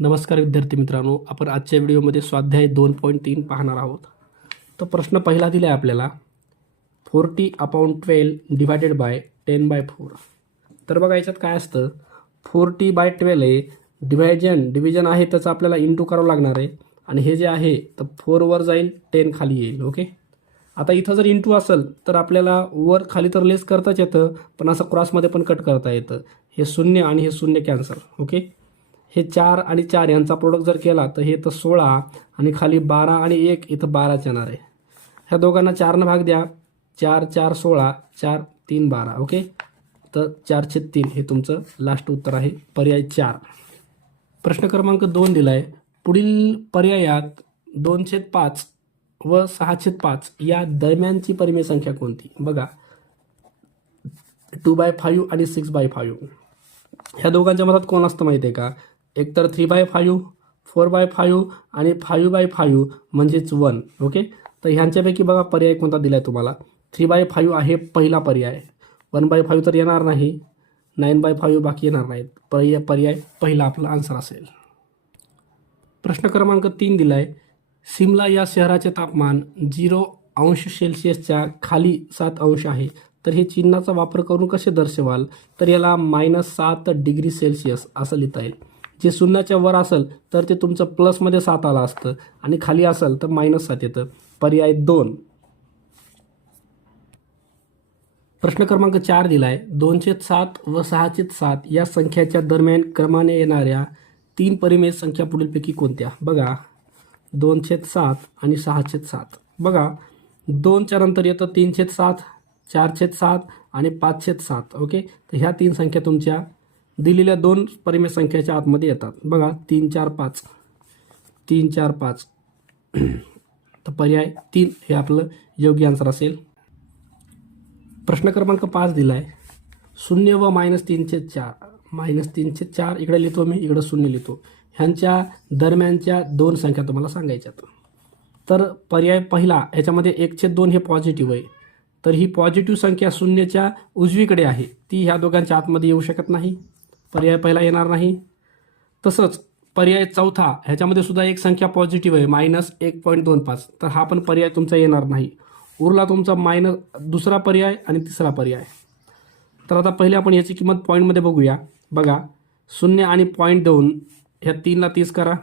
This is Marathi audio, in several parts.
नमस्कार विद्यार्थी मित्रांनो, आपण आजच्या व्हिडिओमध्ये स्वाध्याय 2.3 पाहणार आहोत. तर प्रश्न पहिला दिला आहे आपल्याला 40/12 डिवायडेड बाय 10/4. तर बघा याच्यात काय असतं, 40/12 आहे, डिव्हिजन आहे त्याचं आपल्याला इंटू करावं लागणार आहे आणि हे जे आहे तर 4 वर जाईल, 10 खाली येईल. ओके, आता इथं जर इंटू असेल तर आपल्याला वर खाली तर लेस करताच येतं, पण असं क्रॉसमध्ये पण कट करता येतं. हे 0 आणि हे 0 कॅन्सल. ओके, हे 4 आणि 4 यांचा प्रोडक्ट जर केला तर हे तर 16 आणि खाली 12 आणि 1 इथं 12च येणार आहे. ह्या दोघांना 4 भाग द्या, 4 4 16, 4 3 12. ओके, तर 4/3 हे तुमचं लास्ट उत्तर आहे, पर्याय 4. प्रश्न क्रमांक 2 दिला आहे, पुढील पर्यायात 2/5 व 6/5 या दरम्यानची परिमेय संख्या कोणती? बघा 2/5 आणि 6/5 ह्या दोघांच्या मधात कोण असतं माहिती आहे का? एक तर 3/5, 4/5 आणि 5/5 म्हणजेच 1. ओके, तर ह्यांच्यापैकी बघा पर्याय कोणता दिला आहे तुम्हाला? 3/5 आहे पहिला पर्याय, 1/5 तर येणार नाही, 9/5 बाकी येणार नाहीत. पर्याय पहिला आपला आन्सर असेल. प्रश्न क्रमांक 3 दिला आहे, सिमला या शहराचे तापमान 0°C खाली 7° आहे, तर हे चिन्हाचा वापर करून कसे दर्शवाल? तर याला -7°C असं लिहिता येईल. जे शून्याच्या वर असेल तर ते तुमचं प्लसमध्ये 7 आलं असतं आणि खाली असेल तर -7 येतं. पर्याय 2. प्रश्न क्रमांक 4 दिला आहे, 2/7 व 6/7 या संख्याच्या दरम्यान क्रमाने येणाऱ्या 3 परिमेय संख्या पुढीलपैकी कोणत्या? बघा 2/7 आणि 6/7. बघा 2च्या नंतर येतं 3/7, 4/7 आणि 5/7. ओके, तर ह्या 3 संख्या तुमच्या दिलेल्या 2 परिमेय संख्येच्या आतमध्ये येतात. बघा 3 4 5, 3 4 5. तर पर्याय 3 हे आपलं योग्य आन्सर असेल. प्रश्न क्रमांक 5 दिला आहे, 0 व -3/4. -3/4 इकडे लिहितो मी, इकडे 0 लिहितो. ह्यांच्या दरम्यानच्या 2 संख्या तुम्हाला सांगायच्यात. तर पर्याय पहिला ह्याच्यामध्ये 1/2 हे पॉझिटिव्ह आहे, तर ही पॉझिटिव्ह संख्या 0च्या उजवीकडे आहे, ती ह्या दोघांच्या आतमध्ये येऊ शकत नाही, पर्याय पहिला येणार नाही. तसंच पर्याय चौथा ह्याच्यामध्ये सुद्धा एक संख्या पॉझिटिव्ह आहे, -1.25, तर हा पण पर्याय तुमचा येणार नाही. उरला तुमचा दुसरा पर्याय आणि तिसरा पर्याय. तर आता पहिले आपण याची किंमत पॉईंटमध्ये बघूया. बघा 0 आणि 0.2 ह्या 3ला 30 करा,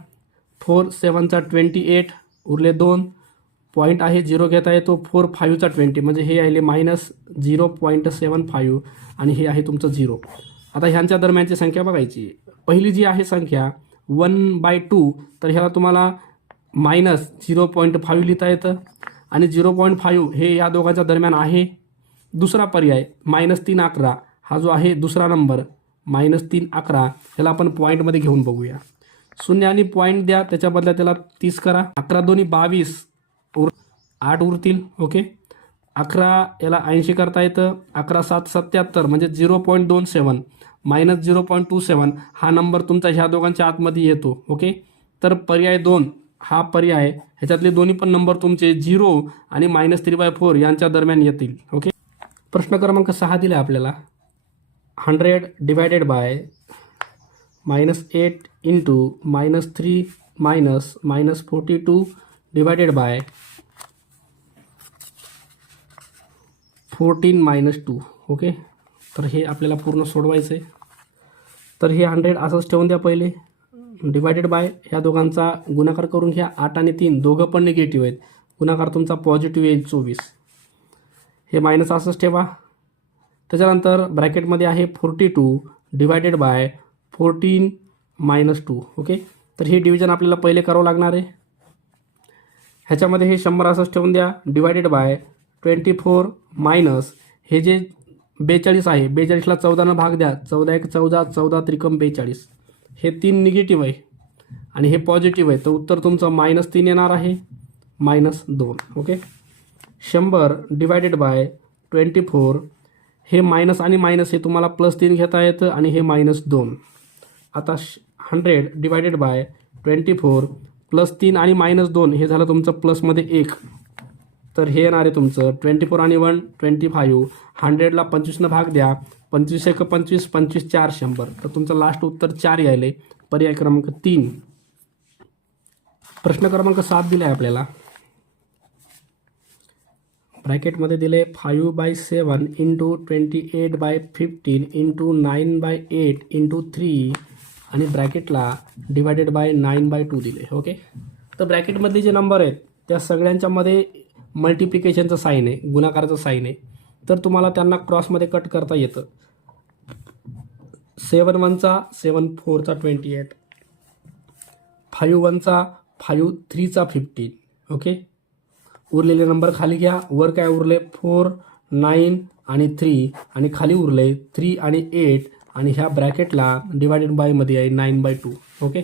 4 7 28, उरले 2. पॉईंट आहे 0 घेता येतो, 4 5 20 म्हणजे हे आहे -0.75 आणि हे आहे तुमचं 0. आता ह्यांच्या दरम्यानची संख्या बघायची. पहिली जी आहे संख्या 1/2, तर ह्याला तुम्हाला -0.5 लिहिता येतं आणि 0.5 हे या दोघांच्या दरम्यान आहे. दुसरा पर्याय -3 11 हा जो आहे दुसरा नंबर, -3 11 ह्याला आपण पॉईंटमध्ये घेऊन बघूया. 0 आणि पॉईंट द्या, त्याच्या बदल्यात त्याला 30 करा, 11 2 22, 8 उरतील. ओके, 11 याला 80 करता येतं, 11 7 77 म्हणजे 0.27 -0.27 हा नंबर तुमचा ह्या दोघांच्या आतमध्ये येतो. ओके, तर पर्याय 2 हा पर्याय ह्याच्यातले दोन्ही पण नंबर तुमचे 0 आणि -3/4 यांच्या दरम्यान येतील. ओके, प्रश्न क्रमांक 6 दिला आपल्याला, 100 divided by -8 into -3 -42 divided by 14 -2. Okay, तर हे आपल्याला पूर्ण सोडवायचं आहे. तर हे 100 असंच ठेवून द्या पहिले, डिवायडेड बाय ह्या दोघांचा गुणाकार करून घ्या. 8 आणि 3 दोघं पण निगेटिव्ह आहेत, गुणाकार तुमचा पॉझिटिव्ह येईल 24. हे मायनस असंच ठेवा. त्याच्यानंतर ब्रॅकेटमध्ये आहे 42 डिवायडेड बाय 14 -2. ओके, तर हे डिव्हिजन आपल्याला पहिले करावं लागणार आहे. ह्याच्यामध्ये हे 100 असंच ठेवून द्या, डिवायडेड बाय 24 मायनस हे जे 42 आहे, 42ला 14 भाग द्या, 14 1 14, 14 त्रिकम 42. हे 3 निगेटिव्ह आहे आणि हे पॉझिटिव्ह आहे, तर उत्तर तुमचं -3 येणार आहे, -2. ओके, 100 डिवायडेड बाय 24 हे मायनस आणि मायनस हे तुम्हाला +3 घेता येतं आणि हे -2. आता 100 डिवायडेड बाय 24 +3 आणि -2 हे झालं तुमचं प्लसमध्ये 1, तर हे येणार आहे तुमचं 24 आणि 1 25. 100ला 25 भाग द्या, 25 1 25, 25 4 100, तर तुमचं लास्ट उत्तर 4 यायले, पर्याय क्रमांक 3. प्रश्न क्रमांक 7 दिला आहे आपल्याला. ब्रॅकेटमध्ये दिले 5/7 इंटू 28/15 इंटू 9/8 इंटू 3 आणि ब्रॅकेटला डिवायडेड बाय 9/2 दिले. ओके, तर ब्रॅकेटमधले जे नंबर आहेत त्या सगळ्यांच्यामध्ये मल्टिप्लिकेशनचं साईन आहे, गुणाकाराचं साईन आहे, तर तुम्हाला त्यांना क्रॉसमध्ये कट करता येतं. 7 1 7 4 28, 5 1 5 3 15. ओके, उरलेले नंबर खाली घ्या. वर काय उरले 4 9 आणि 3 आणि खाली उरले 3 आणि 8 आणि ह्या ब्रॅकेटला डिवायडेड बायमध्ये आहे 9/2. ओके,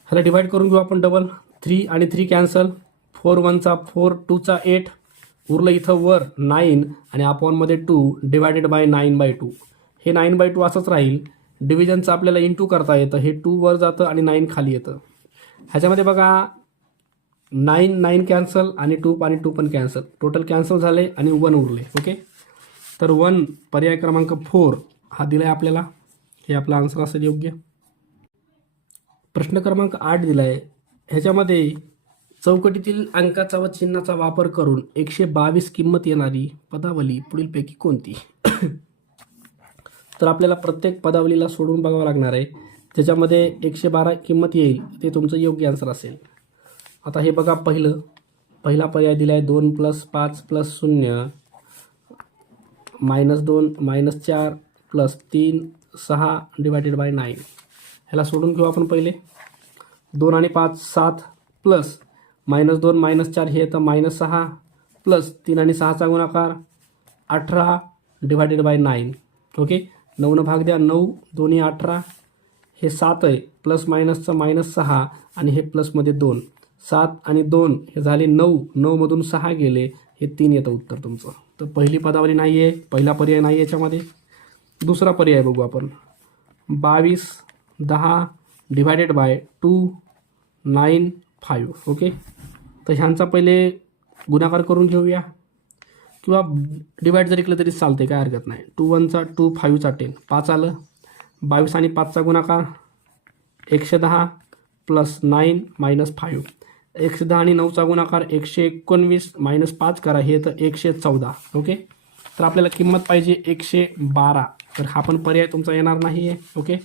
ह्याला डिवाइड करून घेऊ आपण डबल. 3 आणि 3 कॅन्सल. 4 1 4 2 8 उरलं इथं वर 9 आणि अपॉनमध्ये 2 डिवायडेड बाय 9/2. हे 9/2 असंच राहील. डिव्हिजनचं आपल्याला इंटू करता येतं. हे 2 वर जातं आणि 9 खाली येतं. ह्याच्यामध्ये बघा 9 9 कॅन्सल आणि 2 पण कॅन्सल. टोटल कॅन्सल झाले आणि 1 उरले. ओके, तर 1 पर्याय क्रमांक 4 हा दिला आहे आपल्याला. हे आपला आन्सर असेल योग्य. प्रश्न क्रमांक 8 दिला आहे. ह्याच्यामध्ये चौकटीतील अंकाचा व चिन्हाचा वापर करून 122 किंमत येणारी पदावली पुढीलपैकी कोणती? तर आपल्याला प्रत्येक पदावलीला सोडून बघावं लागणार आहे. ज्याच्यामध्ये 112 किंमत येईल ते तुमचं योग्य आन्सर असेल. आता हे बघा, पहिला पर्याय दिला आहे 2 + 5 + 0 -2 -4 +3 6 डिवायडेड बाय 9. ह्याला सोडून घेऊ आपण पहिले. 2 आणि 5 7 प्लस -2 -4 हे येतं -6 प्लस 3 आणि 6चा गुणाकार 18 डिवायडेड बाय 9. ओके, 9 भाग द्या 9 2 18. हे 7 आहे, प्लस मायनसचं -6 आणि हे प्लसमध्ये 2. 7 आणि 2 हे झाले 9. 9 मधून 6 गेले, हे 3 येतं उत्तर तुमचं. तर पहिली पदावली नाही आहे, पहिला पर्याय नाही याच्यामध्ये. दुसरा पर्याय बघू आपण. 22 10 डिवायडेड बाय 2 9 5. ओके, तर ह्यांचा पहिले गुणाकार करून घेऊया किंवा डिवाइड जरी केलं तरी चालते, काय हरकत नाही. 2 1 2 5 10 5 आलं. 22 आणि 5चा गुणाकार 110 प्लस 9 -5. 110 आणि 9चा गुणाकार 119 -5 करा, हे तर 114. ओके, तर आपल्याला किंमत पाहिजे 112. तर हा पण पर्याय तुमचा येणार नाही आहे. ओके,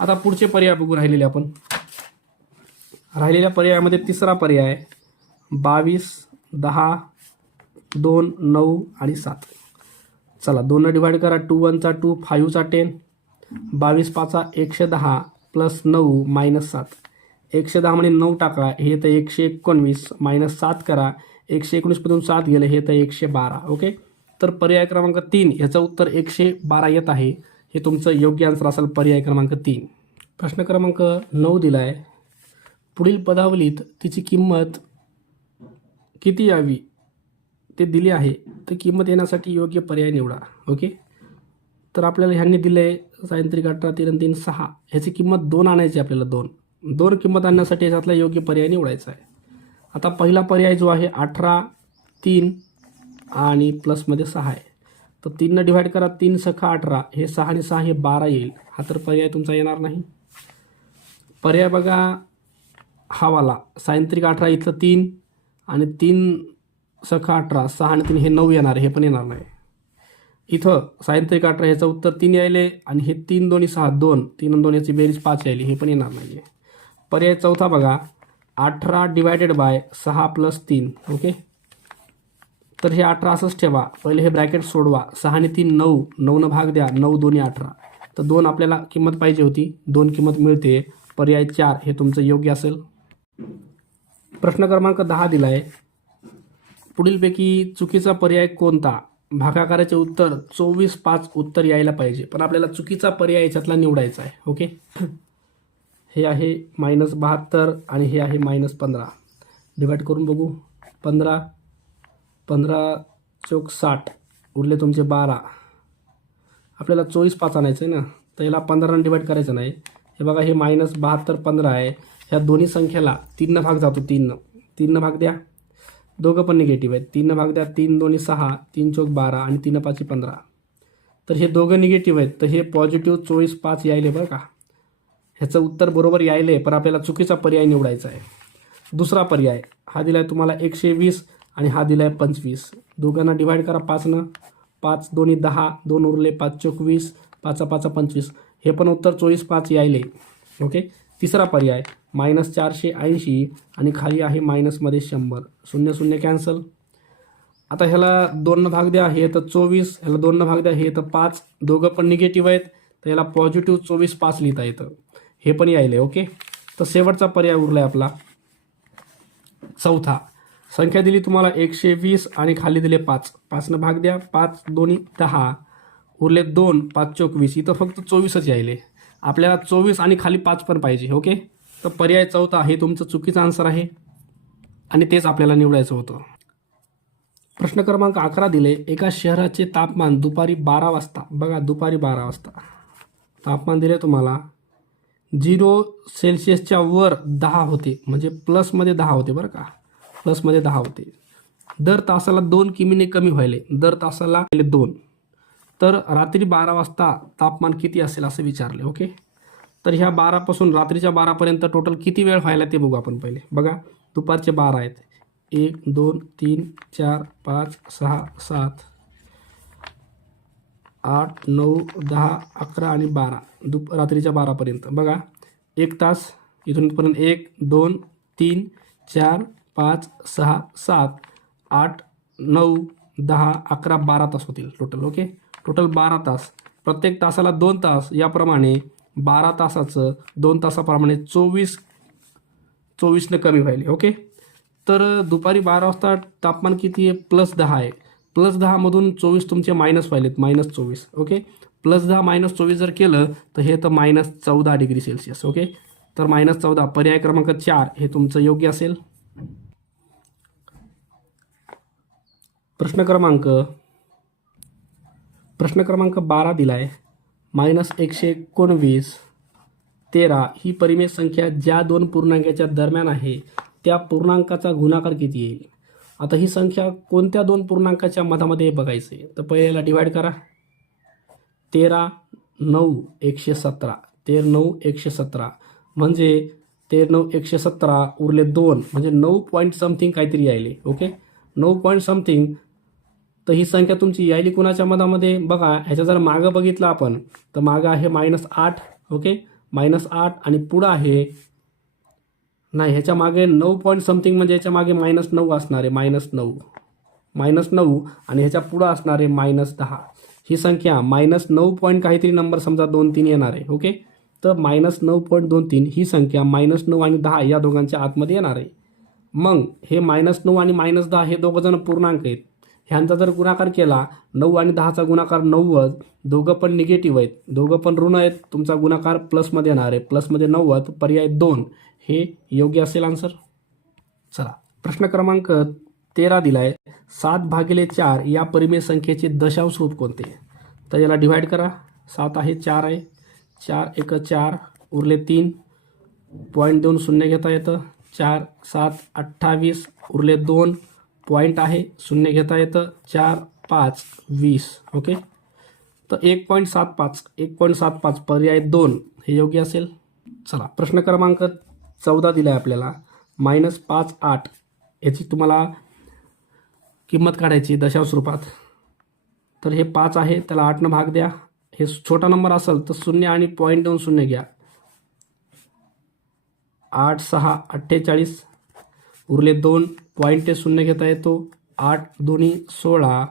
आता पुढचे पर्याय बघू राहिलेले आपण. राहिलेल्या पर्यायामध्ये तिसरा पर्याय 22 10 2 9 आणि 7. चला 2 डिवाइड करा. 2 1 2 5 10 22 5 110 प्लस 9 -7. 110 मध्ये 9 टाका, हे तर 119 -7 करा. 119 मधून 7 गेले, हे तर 112. ओके, तर पर्याय क्रमांक 3 ह्याचं उत्तर 112 येत आहे. हे तुमचं योग्य आन्सर असेल पर्याय क्रमांक 3. प्रश्न क्रमांक 9 दिला आहे. पुढील पदावलीत तिची किंमत किती यावी ते दिले आहे, तर किंमत येण्यासाठी योग्य पर्याय निवडा. ओके, तर आपल्याला ह्यांनी दिले सायंत्रिक 18 3 3 6. ह्याची किंमत 2 आणायची आपल्याला. 2 किंमत आणण्यासाठी ह्याच्यातला योग्य पर्याय निवडायचा आहे. आता पहिला पर्याय जो आहे 18 3 आणि प्लसमध्ये 6 आहे. तर 3 डिवाइड करा. 3 6 18, हे 6 आणि 6 हे 12 येईल. हा तर पर्याय तुमचा येणार नाही. पर्याय बघा हा वाला सायंत्रिक 18 इथलं 3 आणि 3 6 18, 6 आणि 3 हे 9 येणार, हे पण येणार नाही. इथं सायंत्रिक 18 ह्याचं उत्तर 3 यायले आणि हे 3 2 6 2, 3 आणि 2 याची बेरीज 5 यायली, हे पण येणार नाही. पर्याय चौथा बघा 18 डिवायडेड बाय 6 + 3. ओके, तर हे 18 असंच ठेवा. पहिले हे ब्रॅकेट सोडवा. 6 आणि 3 9, 9 भाग द्या. 9 2 18. तर 2 आपल्याला किंमत पाहिजे होती. 2 किंमत मिळते. पर्याय 4 हे तुमचं योग्य असेल. प्रश्न क्रमांक 10 दिला आहे. पुढीलपैकी चुकीचा पर्याय कोणता? भागाकाराचे उत्तर 24 5 उत्तर यायला पाहिजे, पण आपल्याला चुकीचा पर्याय याच्यातला निवडायचा आहे. ओके, हे आहे -72 आणि हे आहे -15. डिवाइड करून बघू. 15 15 चौक 60 उरले तुमचे 12. आपल्याला 24 5 आणायचं आहे ना, तर याला 15 डिवाइड करायचं नाही. हे बघा, हे -72 15 आहे. ह्या दोन्ही संख्येला 3 भाग जातो. 3 भाग द्या. दोघं पण निगेटिव्ह आहेत. 3 भाग द्या. 3 2 6, 3 चौक 12 आणि 3 5 15. तर हे दोघं निगेटिव्ह आहेत, तर हे पॉझिटिव्ह 24 5 यायले बरं का. ह्याचं उत्तर बरोबर यायले, पण आपल्याला चुकीचा पर्याय निवडायचा आहे. दुसरा पर्याय हा दिला आहे तुम्हाला 120 आणि हा दिला आहे 25. दोघांना डिवाईड करा 5नं. 5 दोन्ही 10, 2 उरले 5 चोक 20, 5 5 25. हे पण उत्तर 24/5 यायले. ओके. तिसरा पर्याय -480 आणि खाली आहे मायनसमध्ये 100. 0 0 कॅन्सल. आता ह्याला 2 भाग द्या, हे तर 24. ह्याला 2 भाग द्या, हे तर 5. दोघं पण निगेटिव्ह आहेत, तर याला पॉझिटिव्ह 24/5 लिहिता येतं. हे पण यायले. ओके. तर शेवटचा पर्याय उरला आहे आपला चौथा. संख्या दिली तुम्हाला 120 आणि खाली दिले 5. 5नं भाग द्या, 5 दोन्ही 10, उरले 2, 5 चोक 20. इथं फक्त 24च यायले. आपल्याला 24 आणि खाली 5 पण पाहिजे. ओके. तर पर्याय चौथा हे तुमचं चुकीचं आन्सर आहे आणि तेच आपल्याला निवडायचं होतं. प्रश्न क्रमांक 11 दिले, एका शहराचे तापमान दुपारी 12 वाजता, बघा दुपारी 12 वाजता तापमान दिले तुम्हाला 0 सेल्सिअसच्या वर 10 होते, म्हणजे प्लसमध्ये 10 होते बरं का, प्लसमध्ये 10 होते. दर तासाला 2 किमीने कमी व्हायले, दर तासाला 2. तर रात्री 12 वाजता तापमान किती असेल असं विचारले. ओके. तर ह्या 12पासून रात्रीच्या 12पर्यंत टोटल किती वेळ व्हायला ते बघू आपण पहिले. बघा दुपारचे 12 आहेत. 1 2 3 4 5 6 7 8 9 10 11 आणि 12 रात्रीच्या 12पर्यंत. बघा 1 तास इथूनपर्यंत 1 2 3 4 5 6 7 8 9 10 11 12 तास होतील टोटल. ओके. टोटल 12 तास. प्रत्येक तासाला 2 तास, याप्रमाणे 12 तासाचं 2 तासाप्रमाणे 24ने कमी व्हायले. ओके. तर दुपारी 12 वाजता तापमान किती आहे? +10 आहे. +10मधून 24 तुमचे मायनस व्हायलेत, -24. ओके. +10 -24 जर केलं तर हे तर -14 डिग्री सेल्सिअस. ओके. तर -14 पर्याय क्रमांक 4 हे तुमचं योग्य असेल. प्रश्न क्रमांक 12 दिला आहे. -119 13 ही परिमेय संख्या ज्या दोन पूर्णांकाच्या दरम्यान आहे त्या पूर्णांकाचा गुणाकार किती येईल? आता ही संख्या कोणत्या दोन पूर्णांकाच्या मधामध्ये बघायचं आहे. तर पहिल्याला डिवाईड करा. 13 9 117, 13 9 117 म्हणजे 13 9 117 उरले 2 म्हणजे 9 पॉईंट समथिंग काहीतरी यायले. ओके. 9 point something. तर ही संख्या तुमची यायली कुणाच्या मधामध्ये? बघा ह्याच्या जर मागं बघितलं आपण तर मागं आहे -8. ओके. -8 आणि पुढं आहे नाही, ह्याच्या मागे 9 पॉईंट समथिंग म्हणजे ह्याच्या मागे -9 असणार आहे. -9 आणि ह्याच्या पुढं असणार आहे -10. ही संख्या -9 पॉईंट काहीतरी नंबर समजा 2 3 येणार आहे. ओके. तर -9.23 ही संख्या -9 आणि 10 या दोघांच्या आतमध्ये येणार आहे. मग हे -9 आणि -10 हे दोघं जण पूर्णांक आहेत. ह्यांचा जर गुणाकार केला 9 आणि 10चा गुणाकार 90, दोघं पण निगेटिव्ह आहेत, दोघं पण ऋण आहेत, तुमचा गुणाकार प्लसमध्ये येणार आहे. प्लसमध्ये 90, पर्याय 2 हे योग्य असेल आन्सर. चला प्रश्न क्रमांक 13 दिला आहे. 7/4 या परिमेय संख्येचे दशांश रूप कोणते? तर याला डिवाईड करा. 7 आहे, 4 आहे, 4 1 4 उरले 3, पॉईंट देऊन 0 घेता येतं. 4 7 28 उरले 2, पॉईंट आहे 0 घेता येतं. 4 5 20. ओके. तर 1.75 पर्याय 2 हे योग्य असेल. चला प्रश्न क्रमांक 14 दिला आहे आपल्याला. -5.8 याची तुम्हाला किंमत काढायची दशांश रूपात. तर हे 5 आहे, त्याला 8 भाग द्या. हे छोटा नंबर असेल तर 0 आणि पॉईंट देऊन 0 घ्या. 8 6 48 उरले 2, पॉईंट ते 0 घेता येतो. 8 2 16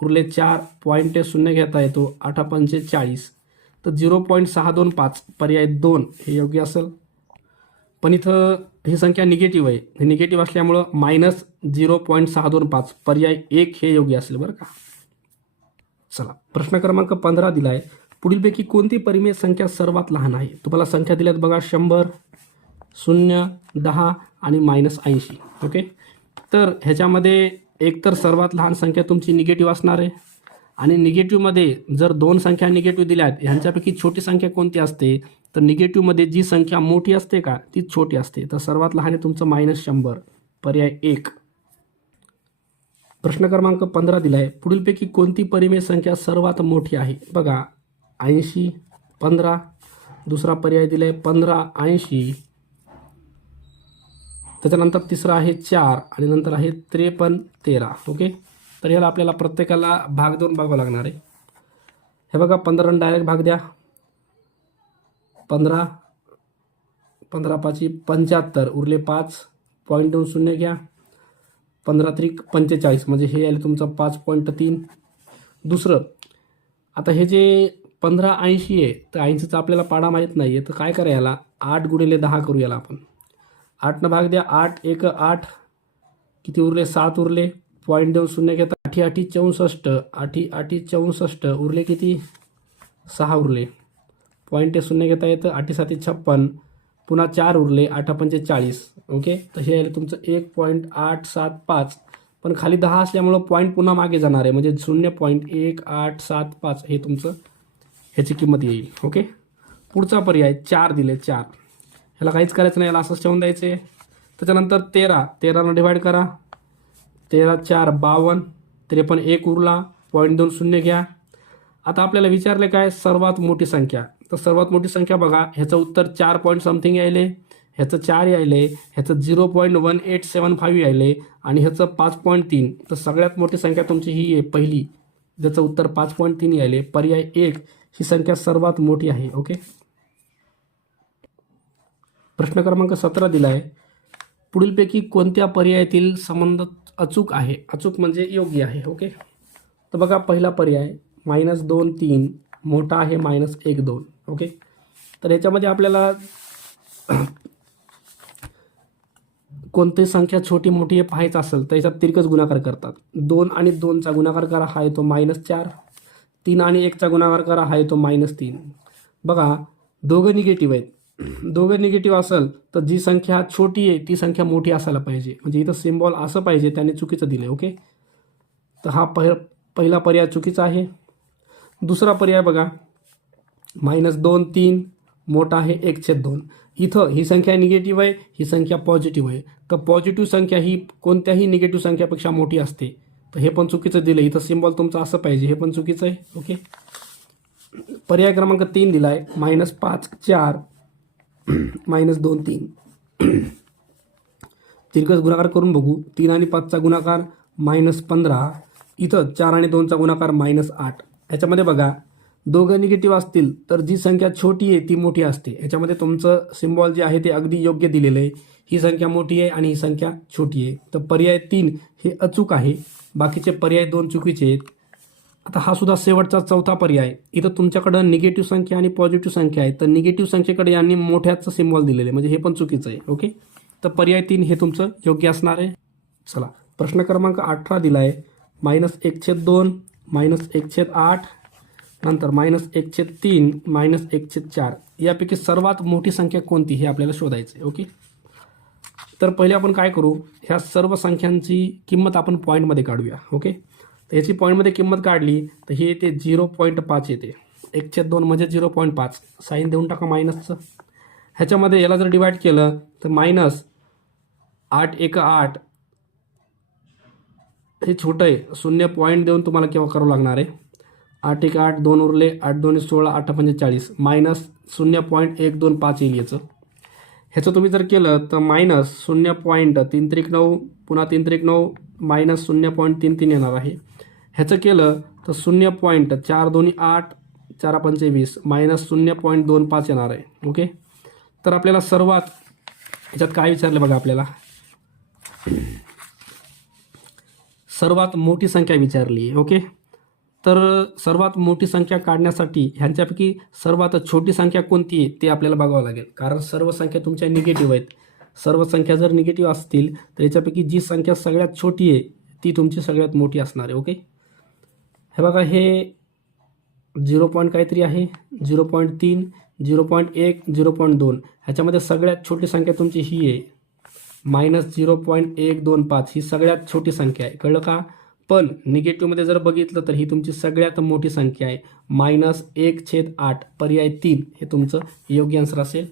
उरले 4, पॉईंट ते 0 घेता येतो. 8 5 40. तर 0.625 पर्याय 2 हे योग्य असेल. पण इथं ही संख्या निगेटिव्ह आहे. हे निगेटिव्ह असल्यामुळं -0.625 पर्याय 1 हे योग्य असेल बरं का. चला प्रश्न क्रमांक 15 दिला आहे. पुढीलपैकी कोणती परिमेय संख्या सर्वात लहान आहे? तुम्हाला संख्या दिल्यात बघा 100 0 10 आणि -80. ओके. तर ह्याच्यामध्ये एकतर सर्वात लहान संख्या तुमची निगेटिव्ह असणार आहे आणि निगेटिव्हमध्ये जर 2 संख्या निगेटिव्ह दिल्यात ह्यांच्यापैकी छोटी संख्या कोणती असते? तर निगेटिव्हमध्ये जी संख्या मोठी असते का ती छोटी असते. तर सर्वात लहान आहे तुमचं -100 पर्याय 1. प्रश्न क्रमांक 15 दिला आहे. पुढीलपैकी कोणती परिमेय संख्या सर्वात मोठी आहे? बघा 80 15 दुसरा पर्याय दिला आहे 1580, त्याच्यानंतर तिसरा आहे 4 आणि नंतर आहे 5313. ओके, तर ह्याला आपल्याला प्रत्येकाला भाग देऊन बघावं लागणार आहे. हे बघा 15 डायरेक्ट भाग द्या. 15 15 5 75 उरले 5, पॉईंट देऊन शून्य घ्या. 15 त्रिक 45 म्हणजे हे आले तुमचं 5.3. दुसरं, आता हे जे 1580 आहे तर 80चा आपल्याला पाडा माहीत नाही आहे, तर काय करा याला 8 गुणिले 10 करू याला आपण. 8 भाग द्या. 8 1 8, किती उरले 7 उरले, पॉईंट देऊन शून्य घेता. 8 8 64, 8 8 64 उरले किती 6 उरले, पॉईंट शून्य घेता येतं. 8 7 56, पुन्हा 4 उरले, 8 5 40. ओके, तर हे आले तुमचं 1.875, पण खाली 10 असल्यामुळं पॉईंट पुन्हा मागे जाणार आहे म्हणजे 0.1875 हे तुमचं ह्याची किंमत येईल. ओके, पुढचा पर्याय 4 दिले. 4 ह्याला काहीच करायचं नाही, याला असंच ठेवून द्यायचं आहे. त्याच्यानंतर 13 डिवाइड करा. 13 4 52, 53 1 उरला, पॉईंट देऊन शून्य घ्या. आता आपल्याला विचारले काय सर्वात मोठी संख्या, तर सर्वात मोठी संख्या बघा, ह्याचं उत्तर 4 पॉईंट समथिंग यायले, ह्याचं 4 यायले, ह्याचं 0.1875 यायले आणि ह्याचं 5.3. तर सगळ्यात मोठी संख्या तुमची ही आहे पहिली, ज्याचं उत्तर 5.3 यायले. पर्याय 1 ही संख्या सर्वात मोठी आहे. ओके, प्रश्न क्रमांक 17 दिला आहे. पुढीलपैकी कोणत्या पर्यायातील संबंध अचूक आहे? अचूक म्हणजे योग्य आहे. ओके, तर बघा पहिला पर्याय -2 3 मोठा आहे -1 2. ओके, तर ह्याच्यामध्ये आपल्याला कोणती संख्या छोटी मोठी हे पाहायचं असेल तर याच्यात तिरकस गुणाकार करतात. 2 आणि 2चा गुणाकार करा, हा येतो -4. 3 आणि 1चा गुणाकार करा, हा येतो -3. बघा दोघं निगेटिव्ह आहेत. दोघं निगेटिव्ह असेल तर जी संख्या छोटी आहे ती संख्या मोठी असायला पाहिजे, म्हणजे इथं सिम्बॉल असं पाहिजे, त्याने चुकीचं दिलं. ओके, तर हा पहिला पर्याय चुकीचा आहे. दुसरा पर्याय बघा -2 3 मोठा आहे 1/2. इथं ही संख्या निगेटिव्ह आहे, ही संख्या पॉझिटिव्ह आहे, तर पॉझिटिव्ह संख्या ही कोणत्याही निगेटिव्ह संख्यापेक्षा मोठी असते, तर हे पण चुकीचं दिलं. इथं सिम्बॉल तुमचं असं पाहिजे, हे पण चुकीचं आहे. ओके, पर्याय क्रमांक 3 दिला आहे -5 4 -2 3. तिरकस गुणाकार करून बघू. 3 आणि 5चा गुणाकार -15, इथं 4 आणि 2चा गुणाकार -8. ह्याच्यामध्ये बघा दोघं निगेटिव्ह असतील तर जी संख्या छोटी आहे ती मोठी असते. ह्याच्यामध्ये तुमचं सिम्बॉल जे आहे ते अगदी योग्य दिलेलं आहे. ही संख्या मोठी आहे आणि ही संख्या छोटी आहे, तर पर्याय 3 हे अचूक आहे. बाकीचे पर्याय 2 चुकीचे आहेत. आता हा सुद्धा शेवटचा चौथा पर्याय. इथं तुमच्याकडं निगेटिव्ह संख्या आणि पॉझिटिव्ह संख्या आहे, तर निगेटिव्ह संख्येकडे यांनी मोठ्याचं सिम्बॉल दिलेलं आहे, म्हणजे हे पण चुकीचं आहे. ओके, तर पर्याय 3 हे तुमचं योग्य असणार आहे. चला, प्रश्न क्रमांक 18 दिला आहे. -1/2 -1/8 नंतर -1/3 -1/4 यापैकी सर्वात मोठी संख्या कोणती हे आपल्याला शोधायचं आहे. ओके, तर पहिले आपण काय करू, ह्या सर्व संख्यांची किंमत आपण पॉईंटमध्ये काढूया. ओके, तर ह्याची पॉईंटमध्ये किंमत काढली तर हे येते 0.5 येते. 1/2 म्हणजे 0.5, साईन देऊन टाका मायनसचं. ह्याच्यामध्ये याला जर डिवाइड केलं तर -8 1 8, हे छोटं आहे, 0 पॉईंट देऊन तुम्हाला केव्हा करावं लागणार आहे. 8 1 8 2 उरले, 8 2 16 8 5 40 -0.125 येईल याचं. ह्याचं तुम्ही जर केलं तर -0.3 9 पुन्हा 3 9 -0.33 येणार आहे. ह्याचं केलं तर 0.4 2 8 4 5 20 -0.25 येणार आहे. ओके, तर आपल्याला सर्वात ह्याच्यात काय विचारलं बघा, आपल्याला सर्वात मोठी संख्या विचारली. ओके, तर सर्वात मोठी संख्या काढण्यासाठी ह्यांच्यापैकी सर्वात छोटी संख्या कोणती आहे ते आपल्याला बघावं लागेल, कारण सर्व संख्या तुमच्या निगेटिव्ह आहेत. सर्व संख्या जर निगेटिव्ह असतील तर याच्यापैकी जी संख्या सगळ्यात छोटी आहे ती तुमची सगळ्यात मोठी असणार आहे. ओके, हे बघा हे 0 पॉईंट काहीतरी आहे, 0.3 0.1 0.2. ह्याच्यामध्ये सगळ्यात छोटी संख्या तुमची ही आहे -0.125. ही सगळ्यात छोटी संख्या आहे, कळलं का? पण निगेटिव्हमध्ये जर बघितलं तर ही तुमची सगळ्यात मोठी संख्या आहे -1/8. पर्याय 3 हे तुमचं योग्य आन्सर असेल.